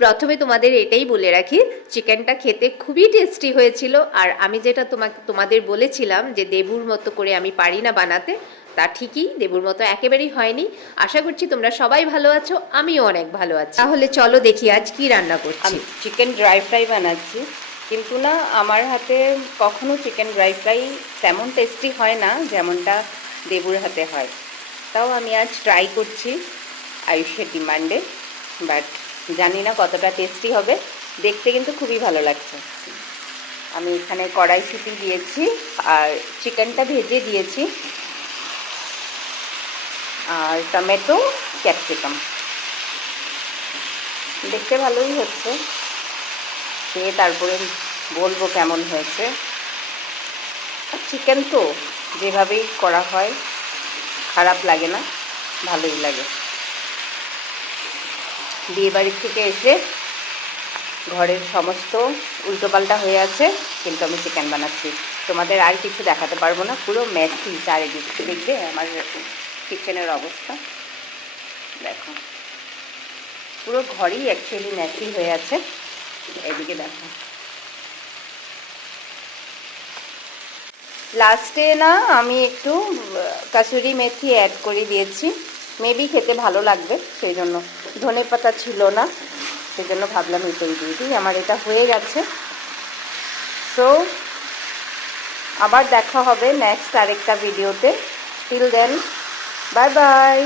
প্রথমে তোমাদের এটাই বলে রাখি, চিকেনটা খেতে খুবই টেস্টি হয়েছিল। আর আমি যেটা তোমাদের বলেছিলাম যে দেবুর মতো করে আমি পারি না বানাতে, তা ঠিকই, দেবুর মতো একেবারেই হয়নি। আশা করছি তোমরা সবাই ভালো আছো, আমিও অনেক ভালো আছি। তাহলে চলো দেখি আজ কি রান্না করছি। আমি চিকেন ড্রাই ফ্রাই বানাচ্ছি, কিন্তু না আমার হাতে কখনো চিকেন ড্রাই ফ্রাই তেমন টেস্টি হয় না যেমনটা দেবুর হাতে হয়। তাও আমি আজ ট্রাই করছি আয়ুষের ডিমান্ডে, বাট জানি না কতটা টেস্টি হবে। দেখতে কিন্তু খুবই ভালো লাগছে। আমি এখানে কড়াইশুঁটি দিয়েছি আর চিকেনটা ভেজে দিয়েছি, আর টমেটো, ক্যাপসিকাম। দেখতে ভালোই হচ্ছে, খেয়ে তারপরে বলবো কেমন হয়েছে। চিকেন তো যেভাবেই করা হয় খারাপ লাগে না, ভালোই লাগে। বিয়েবাড়ি থেকে এসে ঘরের সমস্ত উল্টোপাল্টা হয়ে আছে, কিন্তু আমি চিকেন বানাচ্ছি। তোমাদের আর কিছু দেখাতে পারবো না, পুরো মেসি চারিদিক। দেখবে আমার কিচেনের অবস্থা, দেখো পুরো ঘরই অ্যাকচুয়ালি মেসি হয়ে আছে। এদিকে দেখো, লাস্টে না আমি একটু কাসুরি মেথি অ্যাড করে দিয়েছি, মেবি খেতে ভালো লাগবে সেই জন্য। ধনে পাতা ছিল না, সেই জন্য ভাবলাম এটাই দিয়ে দিই। আমার এটা হয়ে গেছে। সো আবার দেখা হবে নেক্সট আরেকটা ভিডিওতে। Till then, bye by.